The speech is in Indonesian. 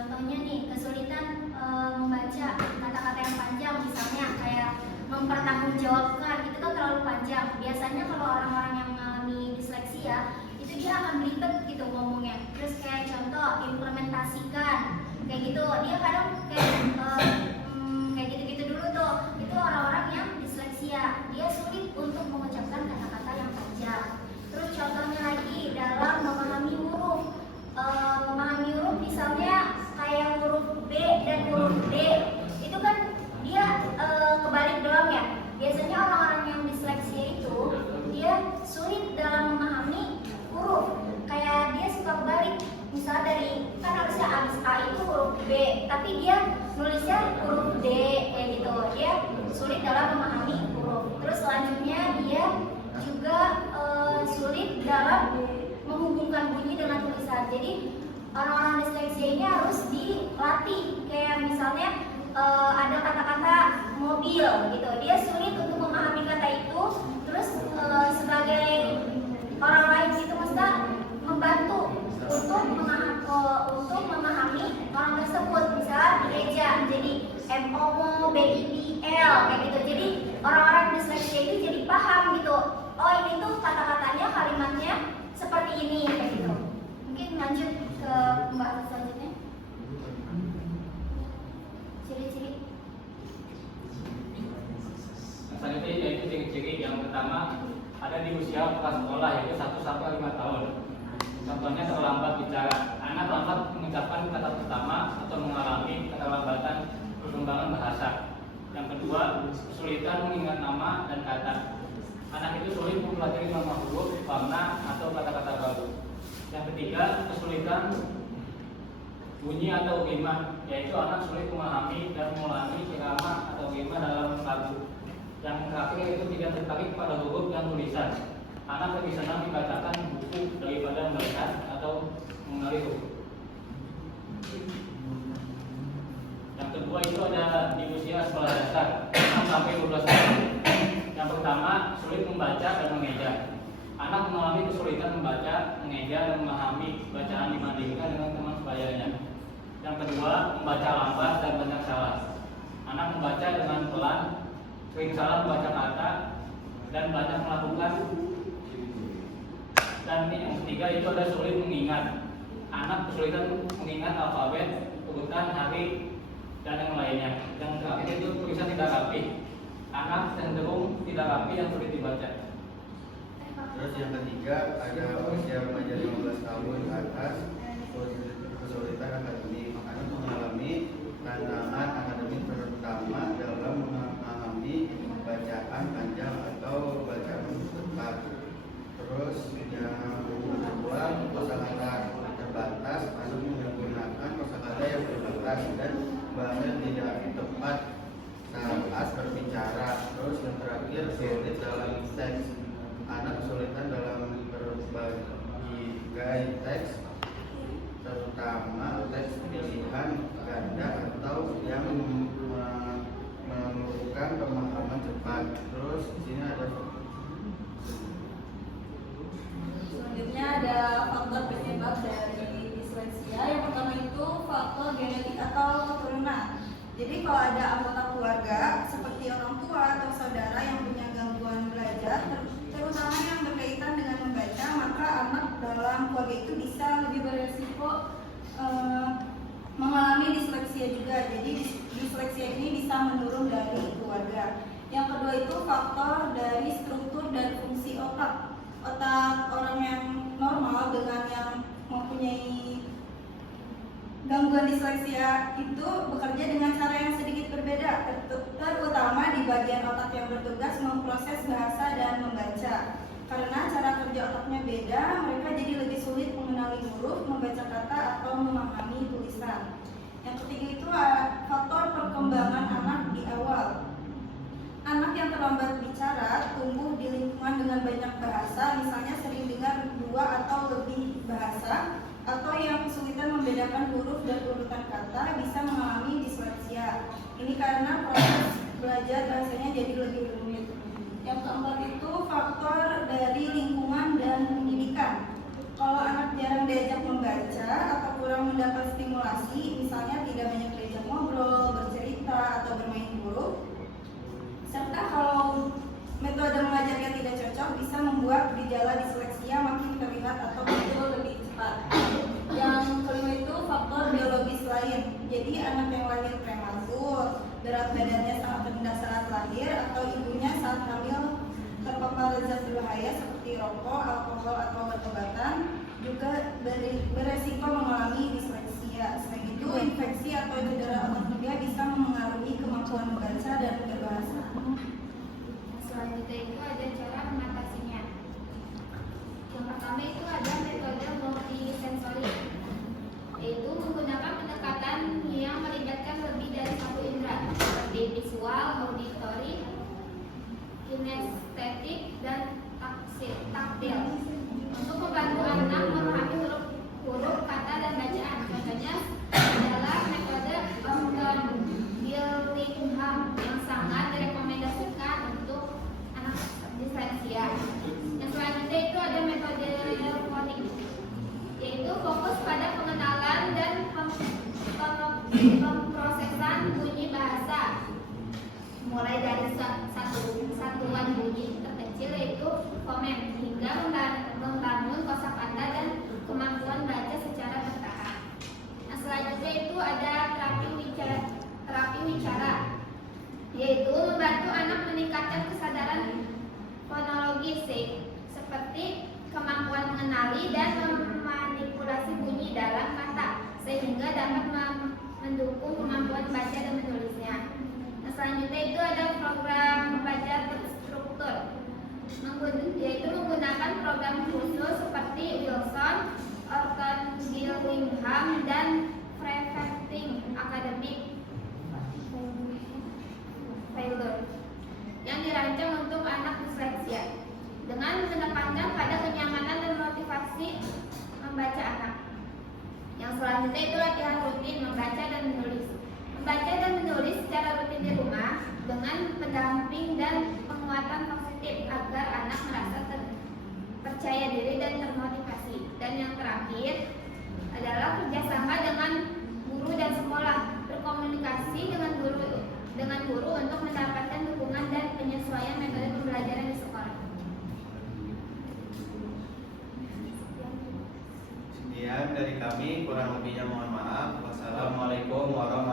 Contohnya nih, kesulitan membaca kata-kata yang panjang, misalnya kayak mempertanggungjawabkan, itu kan terlalu panjang. Biasanya kalau orang-orang yang mengalami disleksia itu dia akan belibet gitu ngomongnya. Terus kayak contoh implementasikan, kayak gitu dia kadang kayak gitu-gitu dulu tuh. Itu orang-orang yang disleksia, dia sulit untuk mengucapkan kata-kata yang panjang. Terus contohnya lagi dalam memahami huruf. Memahami huruf misalnya kayak huruf B dan huruf D, itu kan dia kebalik doang ya. Biasanya orang-orang yang disleksia itu dia sulit dalam memahami huruf, kayak dia suka kebalik. Misalnya dari, kan harusnya abis A itu huruf B, tapi dia nulisnya huruf D, kayak gitu. Dia sulit dalam memahami huruf. Terus selanjutnya dia juga sulit dalam menghubungkan bunyi dengan tulisan. Jadi orang-orang disleksia ini harus dilatih. Kayak misalnya ada kata-kata mobil gitu, dia sulit untuk memahami kata itu. Terus sebagai orang lain itu mesti membantu untuk memahami orang tersebut. Misalnya gereja, jadi MOBIBL kayak gitu. Jadi orang-orang disleksia itu jadi paham gitu. Oh, ini tuh kata-katanya, kalimatnya seperti ini kayak gitu. Mungkin lanjut ke pembahasan selanjutnya. Ciri-ciri. Selanjutnya yaitu ciri-ciri yang pertama ada di usia prasekolah, yaitu 1 sampai 5 tahun. Contohnya terlambat bicara. Anak lambat mengucapkan kata pertama atau mengalami keterlambatan perkembangan bahasa. Yang kedua, kesulitan mengingat nama dan kata. Anak itu sulit mempelajari nama huruf, warna, atau kata-kata baru. Yang ketiga, kesulitan bunyi atau rima, yaitu anak sulit memahami dan mengulangi irama atau rima dalam lagu. Yang terakhir itu tidak tertarik pada huruf dan tulisan. Anak lebih senang dibacakan buku daripada melihat atau mengenali huruf. Yang kedua itu ada di usia sekolah dasar 6 sampai 12 tahun. Yang pertama, sulit membaca dan mengeja. Anak mengalami kesulitan membaca, mengeja, dan memahami bacaan dibandingkan dengan teman sebayanya. Yang kedua, membaca lambat dan banyak salah. Anak membaca dengan pelan, sering salah membaca kata, dan banyak melakukan. Dan yang ketiga itu ada sulit mengingat. Anak kesulitan mengingat alfabet, urutan, hari, dan yang lainnya. Yang terakhir itu tulisan tidak rapi. Anak cenderung tidak rapi dan sulit dibaca. Terus yang ketiga ada usia remaja 15 tahun ke atas, kesulitan akademik. Anak mengalami tantangan akademik terutama dalam memahami bacaan panjang atau bacaan cepat. Terus yang kedua, kosakata terbatas. Anak menggunakan kosakata yang terbatas dan bahasa tidak tepat saat berbicara. Terus yang terakhir, sulit dalam teks. Anak kesulitan dalam berbagai teks, terutama teks pilihan ganda atau yang memerlukan pemahaman cepat. Terus di sini ada selanjutnya ada faktor penyebab dari disleksia. Yang pertama itu faktor genetik atau keturunan. Jadi kalau ada anggota keluarga seperti orang tua atau saudara yang punya gangguan belajar, terutama yang berkaitan dengan membaca, maka anak dalam keluarga itu bisa lebih beresiko mengalami disleksia juga. Jadi disleksia ini bisa menurun dari keluarga. Yang kedua itu faktor dari struktur dan fungsi otak. Otak orang yang normal dengan yang mempunyai gangguan disleksia itu bekerja dengan cara yang sedikit berbeda, terutama di bagian otak yang bertugas memproses bahasa dan membaca. Karena cara kerja otaknya beda, mereka jadi lebih sulit mengenali huruf, membaca kata, atau memahami tulisan. Yang ketiga itu faktor perkembangan anak di awal. Anak yang terlambat bicara tumbuh di lingkungan dengan banyak bahasa, misalnya sering dengar 2 atau lebih bahasa, atau yang kesulitan membedakan huruf dan urutan kata bisa mengalami disleksia. Ini karena proses belajar bahasanya jadi lebih rumit. Yang keempat itu faktor dari lingkungan dan pendidikan. Kalau anak jarang diajak membaca atau kurang mendapat stimulasi, misalnya tidak banyak diajak ngobrol, bercerita, atau bermain huruf, serta kalau metode mengajarnya tidak cocok, bisa membuat gejala disleksia makin terlihat atau muncul lebih cepat. Yang kelima itu faktor biologis lain. Jadi anak yang lahir prematur, berat badannya sangat rendah saat lahir, atau ibunya saat hamil terpapar zat berbahaya seperti rokok, alkohol, atau obat-obatan juga beresiko mengalami disleksia. Selain itu, infeksi atau cedera otak dia bisa mengaruhi kemampuan membaca dan berbahasa. Selanjutnya itu ada cara mengatasinya. Yang pertama itu ada metode multisensori, yaitu menggunakan pendekatan yang melibatkan lebih dari satu indera seperti visual, auditory, kinestetik, dan taktil untuk membantu anak memahami huruf, kata, dan bacaan. Contohnya adalah metode Gillingham yang sangat direkomendasikan untuk anak disleksia. Yang selanjutnya itu ada metode fonik, yaitu fokus pada pengenalan dan pemrosesan bunyi bahasa, mulai dari satuan bunyi terkecil yaitu fonem hingga membangun kosakata dan kemampuan baca secara bertahap. Nah, selanjutnya itu ada terapi wicara, yaitu membantu anak meningkatkan kesadaran fonologis seperti kemampuan mengenali dan memanipulasi bunyi dalam kata sehingga dapat mendukung kemampuan baca dan menulisnya. Nah, selanjutnya itu ada program membaca terstruktur, yaitu menggunakan program khusus seperti Wilson, Orton Gillingham, dan Prefecting Academic Failure yang dirancang untuk anak disleksia dengan menekankan pada kenyamanan dan motivasi membaca anak. Yang selanjutnya itu latihan rutin membaca dan menulis. Membaca dan menulis secara rutin di rumah dengan pendamping dan penguatan positif agar anak merasa percaya diri dan termotivasi. Dan yang terakhir adalah kerjasama dengan guru dan sekolah, berkomunikasi dengan guru untuk mendapatkan dukungan dan penyesuaian metode pembelajaran di sekolah. Sekian dari kami, kurang lebihnya mohon maaf. Wassalamualaikum warahmatullahi wabarakatuh.